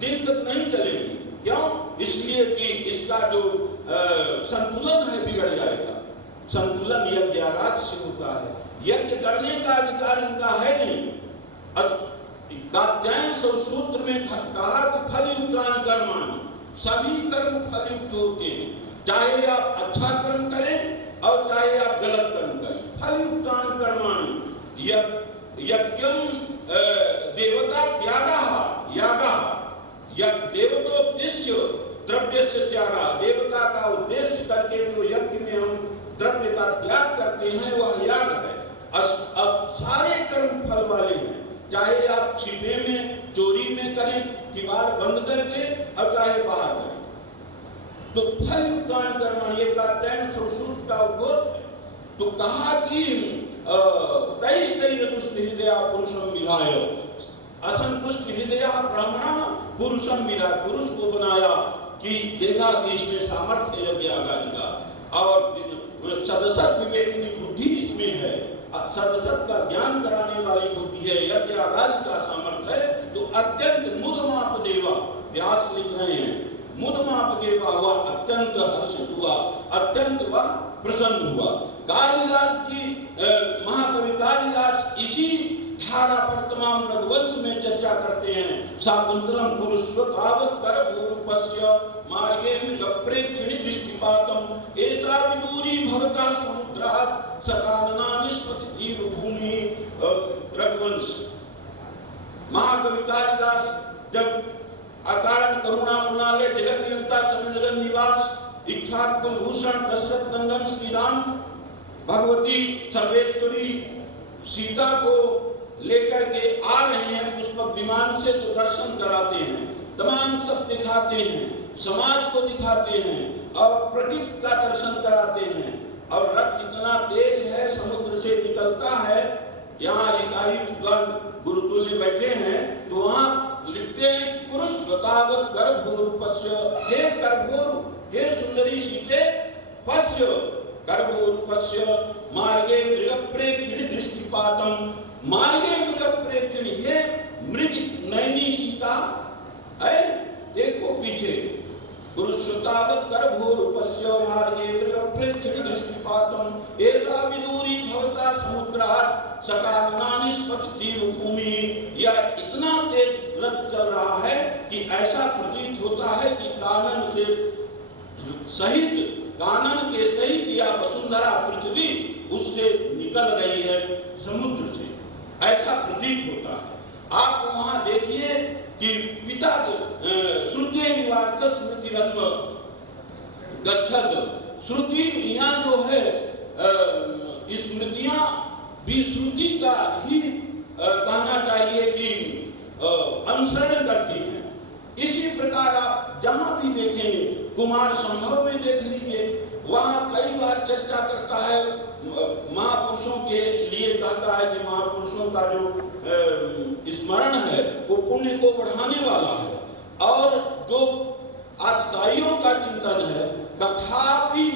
दिन तक नहीं चलेगी। क्यों? इसलिए कि इसका जो संतुलन है बिगड़ जाएगा। संतुलन यज्ञ आराध से होता है। यज्ञ करने का अधिकार इनका है नहीं। कात्यायन सूत्र में कहा कि फलयुक्तानि कर्माणि, सभी कर्म फलयुक्त होते हैं, चाहे आप अच्छा कर्म करें और चाहे आप गलत कर्म करें। फलयुक्तानि कर्माणि यज्ञम देवता यागः देवतोद्देश्य द्रव्यस्य त्यागः, देवता का उद्देश्य करके जो यज्ञ में हम द्रव्य का त्याग करते हैं वह याग है। अब सारे कर्म फल वाले हैं, चाहे आप छिपे में चोरी में करें, किवाड़ बंद करके, और चाहे बाहर करें। तो फलयुक्तानि कर्माणि ये कात्यायन सूत्र का उद्घोष है। तो कहा कि तैस्तैर्तुष्ट हृदया पुरुषं विधाय, असंतुष्ट हृदय ब्राह्मण पुरुषं विधाय, पुरुष को बनाया कि देखा कि इसमें सामर्थ्य यज्ञ आगामी का, और सदसत विवेकिनी बुद्धि इसमें है, सदसत का ज्ञान कराने वाली बुद्धि है, यज्ञ आगामी का सामर्थ्य है। तो अत्यंत मुदमाप देवा, व्यास लिख रहे हैं, मुदमाप देवा हुआ, अत्यंत हर्षित हुआ, अत्यंत वह प्रसन्न हुआ। कालिदास जी, महाकवि कालिदास इसी धारा पर तमाम रघुवंश में चर्चा करते हैं। शाकुंतलम कुरुष्व तावत् करपूर्वस्य मार्गे मृगप्रेक्षिणी दृष्टिपातम एषा विदूरी भवता समुद्रात् सकानना निष्पतितीव भूमि। रघुवंश। महाकवि कालिदास जब अकारण करुणा मृणालय जगन नियंता सर्वजगन निवास इच्छात् कुलभूषण दशरथ नंदन श्री राम भगवती सर्वेश्वरी सीता को लेकर के आ रहे हैं पुष्पक विमान से, तो दर्शन कराते हैं, तमाम सब दिखाते हैं, समाज को दिखाते हैं और प्रकृति का दर्शन कराते हैं। और रथ इतना तेज है, समुद्र से निकलता है। यहाँ अधिकारी विद्वान गुरुतुल्य बैठे हैं, तो वहाँ लिखते हैं पुरुष बतावत गर्भोरुपस्य, हे गर्भोर, हे सुंदरी सीते, पश्य गर्भोरुपस्य मार्गे मृगप्रेक्षिणी दृष्टिपातम, मार्गे मृगप्रेक्षिणी, ये मृग नयनी सीता है, देखो पीछे, पुरुषोतावत गर्भोरुपस्य मार्गे मृगप्रेक्षिणी दृष्टिपातम एषा विदूरी भवता समुद्रात् सकानना निष्पतितीव भूमि। यह इतना तेज रथ चल रहा है कि ऐसा प्रतीत होता है कि कानन से सहित, कानन के सहित या वसुंधरा पृथ्वी उससे निकल रही है समुद्र से, ऐसा प्रतीत होता है। आप वहां देखिए कि पिता श्रुति निवार्त स्मृतिरन्म गच्छत, श्रुति यहाँ जो है स्मृतियां भी श्रुति का ही कहना चाहिए कि अनुसरण करती हैं। इसी प्रकार आप जहां भी देखेंगे, कुमार संभव में देख लीजिए, वहां कई बार चर्चा करता है, महापुरुषों के लिए कहता है कि महापुरुषों का जो स्मरण है वो पुण्य को बढ़ाने वाला है, और जो आतताइयों का चिंतन है, तथापि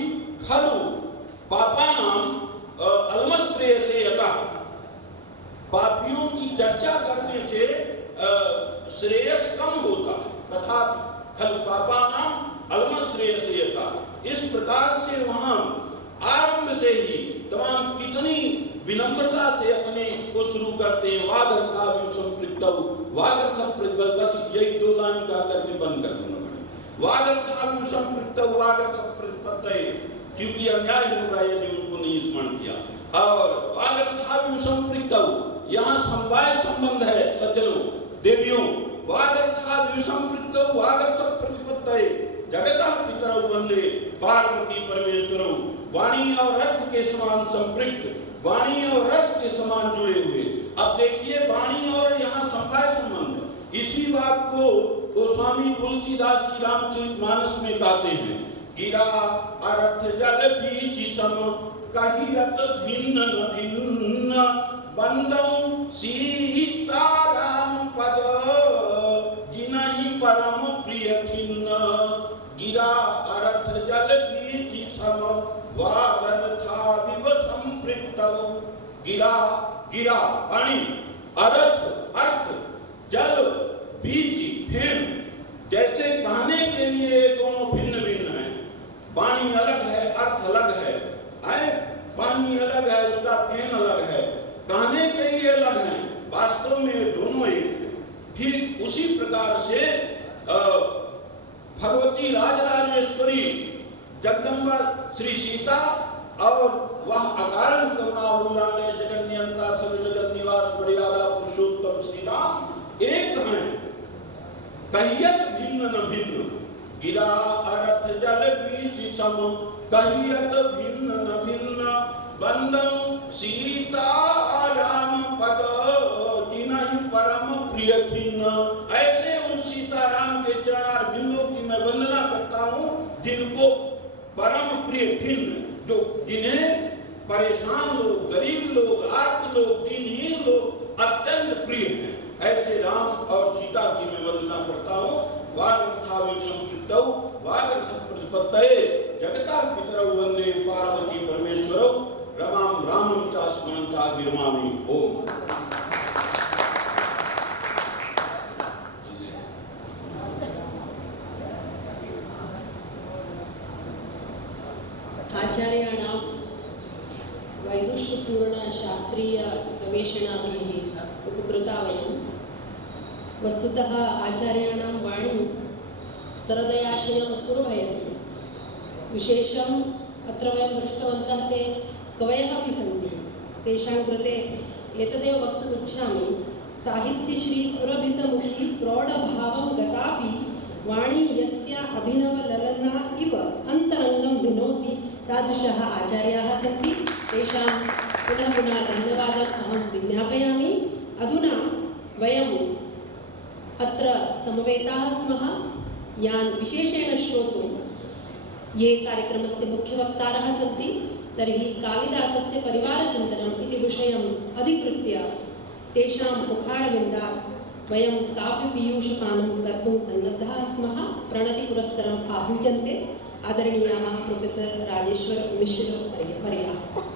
खलु पापानाम अल्मश्रेयसे यतः, पापियों की चर्चा करने से श्रेयस कम होता है, तथा खलु पापानाम अल्मश्रेयसे यतः। इस प्रकार से वहां आरंभ से ही तमाम कितनी विनम्रता से अपने को शुरू करते हैं। वागर्था संपृक्तौ, वागर्थ बस यही दो लाइन का करके बंद कर दूंगा। वागर्था संपृक्तौ वागर्थ प्रतिपत्तये, क्योंकि अन्याय होगा यदि उनको नहीं स्मरण किया। और वागर्था संपृक्तौ, यहाँ समवाय संबंध है सज्जनों देवियों। वागर्था संपृक्तौ वागर्थ प्रतिपत्तये जगतः पितरौ वंदे पार्वती परमेश्वरौ। वाणी और अर्थ के समान संपृक्त, वाणी और अर्थ के समान जुड़े हुए। अब देखिए वाणी और यहाँ समवाय संबंध है। इसी बात को गोस्वामी तुलसीदास जी रामचरितमानस में कहते हैं, गिरा अर्थ जल बीज सम कहियत भिन्न न भिन्न, बंदौ सीता राम पद जिनहि परम प्रिय खिन्न। गिरा अर्थ जल बीज सम वागर्था विव संपृक्तौ। गिरा, पानी, अर्थ, जल, बीज, फेन, वाणी अलग है, अर्थ अलग है, पानी अलग है, उसका फैन अलग है, कहने के लिए अलग है, वास्तव में दोनों एक है। ठीक उसी प्रकार से भगवती राजराजेश्वरी जगदम्बा श्री सीता और वह अकारण करुणा ने जगन नियंता सब जगत निवास मर्यादा पुरुषोत्तम श्री राम एक हैं, कहियत भिन्न न भिन्न, गिरा अर्थ जल बीच सम, कहियत भिन्न न भिन्न, बंदम सीता राम पद जिन्हि परम प्रिय खिन्न। ऐसे उन सीताराम के चरणार बिंदों की मैं वंदना करता हूँ जिनको परम प्रिय खिन्न, जो जिन्हें परेशान लोग, गरीब लोग, आर्त लोग, दीनहीन लोग अत्यंत प्रिय हैं, ऐसे राम और सीता की मैं वंदना करता हूँ। वागर्थाविसंपृक्तौ वागर्थ प्रतिपत्तये जगता पितरौ वंदे पार्वती परमेश्वरौ, रमां रामं च स्मरन्ता विरमामि। ओम। आचार्याणां वैदुष्यपूर्ण शास्त्रीय गवेषणाभिः उपकृता वयं। वस्तुतः आचार्याणां वाणी सरदयाशयम् सुरभयति। विशेषम् अत्र वयं दृष्टवन्तः ते कवयः अपि सन्ति। तेषां कृते एतदेव वक्तुम् इच्छामि, साहित्यश्री सुरभितमुखी प्रौढभावं गतापि वाणी यस्य अभिनवललना इव अन्तरङ्गं भिनोति, तादृशः आचार्याः सन्ति। तेषां पुनः पुनः धन्यवादम् अहं विज्ञापयामि। अधुना वयम् अत्र समवेताः स्मः। यान् विशेषेण श्रोतुं ये कार्यक्रमस्य मुख्यवक्तारः सन्ति, तर्हि कालिदासस्य परिवारचिन्तनम् इति विषयम् अधिकृत्य तेषां मुखारविन्दात् वयं काव्यपीयूषपानं कर्तुं सन्नद्धाः स्मः। प्रणतिपुरस्सरम् आहुज्यन्ते आदरणीयाः प्रोफेसर् राजेश्वर मिश्र वर्याः।